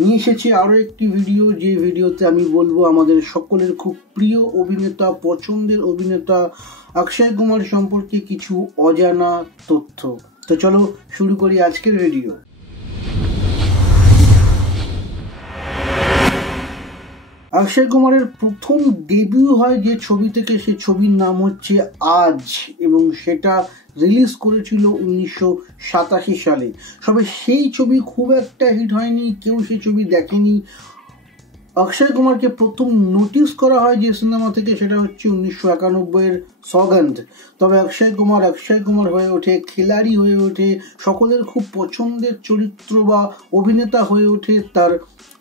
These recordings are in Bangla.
নিয়ে এসেছি আরও একটি ভিডিও, যে ভিডিওতে আমি বলবো আমাদের সকলের খুব প্রিয় অভিনেতা, পছন্দের অভিনেতা অক্ষয় কুমার সম্পর্কে কিছু অজানা তথ্য। তো চলো শুরু করি আজকের ভিডিও। অক্ষয় কুমারের প্রথম ডেবিউ হয় যে ছবি থেকে, সে ছবির নাম হচ্ছে আজ, এবং সেটা রিলিজ করেছিল 1987 সালে। তবে সেই ছবি খুব একটা হিট হয়নি, কেউ সেই ছবি দেখেনি। অক্ষয় কুমারকে প্রথম নোটিস করা হয় যে সিনেমা থেকে, সেটা হচ্ছে 1991-এর সৌগন্ধ। তবে অক্ষয় কুমার হয়ে ওঠে, খিলাড়ি হয়ে ওঠে, সকলের খুব পছন্দের চরিত্র বা অভিনেতা হয়ে ওঠে তার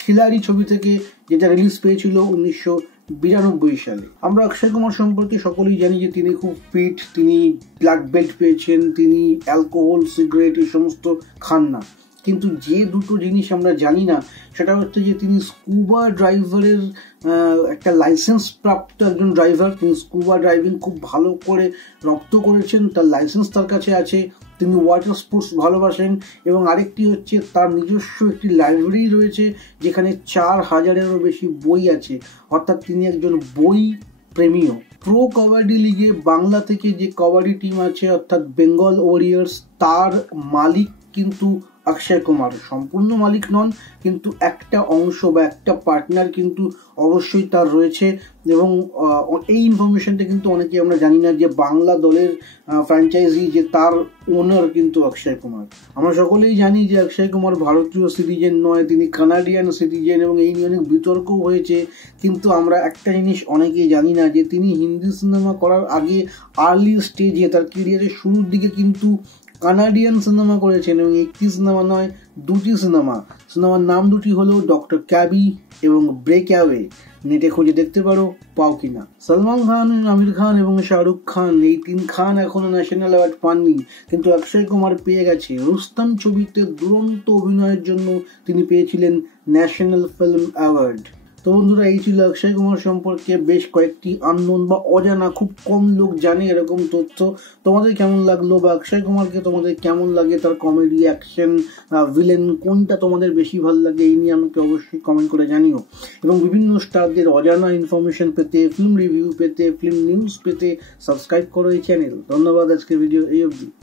খিলাড়ি ছবি থেকে, যেটা রিলিজ পেয়েছিল 1992 সালে। আমরা অক্ষয় কুমার সম্পর্কে সকলেই জানি যে তিনি খুব ফিট, তিনি ব্ল্যাক বেল্ট পেয়েছেন, তিনি অ্যালকোহল, সিগারেট এই সমস্ত খান না। কিন্তু যে দুটো জিনিস আমরা জানি না সেটা হচ্ছে যে তিনি স্কুবা ড্রাইভারের একটা লাইসেন্স প্রাপ্ত একজন ড্রাইভার। তিনি স্কুবা ড্রাইভিং খুব ভালো করে রপ্ত করেছেন, তার লাইসেন্স তার কাছে আছে। তিনি ওয়াটার স্পোর্টস ভালোবাসেন, এবং আরেকটি হচ্ছে তার নিজস্ব একটি লাইব্রেরি রয়েছে যেখানে 4000-এরও বেশি বই আছে। অর্থাৎ তিনি একজন বই প্রেমীও। প্রো কবাডি লিগে বাংলা থেকে যে কবাডি টিম আছে অর্থাৎ বেঙ্গল ওয়ারিয়ার্স, তার মালিক কিন্তু অক্ষয় কুমার। সম্পূর্ণ মালিক নন, কিন্তু একটা অংশ বা একটা পার্টনার কিন্তু অবশ্যই তার রয়েছে। এবং এই ইনফরমেশনটা কিন্তু অনেকে আমরা জানি না যে বাংলা দলের ফ্র্যাঞ্চাইজি যে তার ওনার কিন্তু অক্ষয় কুমার। আমরা সকলেই জানি যে অক্ষয় কুমার ভারতীয় সিটিজেন নয়, তিনি কানাডিয়ান সিটিজেন, এবং এই নিয়ে অনেক বিতর্কও হয়েছে। কিন্তু আমরা একটা জিনিস অনেকেই জানি না যে তিনি হিন্দি সিনেমা করার আগে আর্লি স্টেজে তার ক্যারিয়ারের শুরুর দিকে কিন্তু কানাডিয়ান সিনেমা করেছেন, এবং একটি সিনেমা নয়, দুটি সিনেমার নাম দুটি হলো ডক্টর ক্যাবি এবং ব্রেকঅ্যাওয়ে। নেটে খুঁজে দেখতে পারো, পাও কিনা। সলমান খান, আমির খান এবং শাহরুখ খান, এই 3 খান এখনো ন্যাশনাল অ্যাওয়ার্ড পাননি, কিন্তু অক্ষয় কুমার পেয়ে গেছে। রুস্তম ছবিতে দুরন্ত অভিনয়ের জন্য তিনি পেয়েছিলেন ন্যাশনাল ফিল্ম অ্যাওয়ার্ড। তো বন্ধুরা, এই ছিল অক্ষয় কুমার সম্পর্কে বেশ কয়েকটি আননোন বা অজানা, খুব কম লোক জানে এরকম তথ্য। তোমাদের কেমন লাগলো, বা অক্ষয় কুমারকে তোমাদের কেমন লাগে, তার কমেডি, অ্যাকশন, ভিলেন কোনটা তোমাদের বেশি ভালো লাগে, এই নিয়ে আমাকে অবশ্যই কমেন্ট করে জানিও। এবং বিভিন্ন স্টারদের অজানা ইনফরমেশন পেতে, ফিল্ম রিভিউ পেতে, ফিল্ম নিউজ পেতে সাবস্ক্রাইব করো এই চ্যানেল। ধন্যবাদ, আজকের ভিডিও এই অবধি।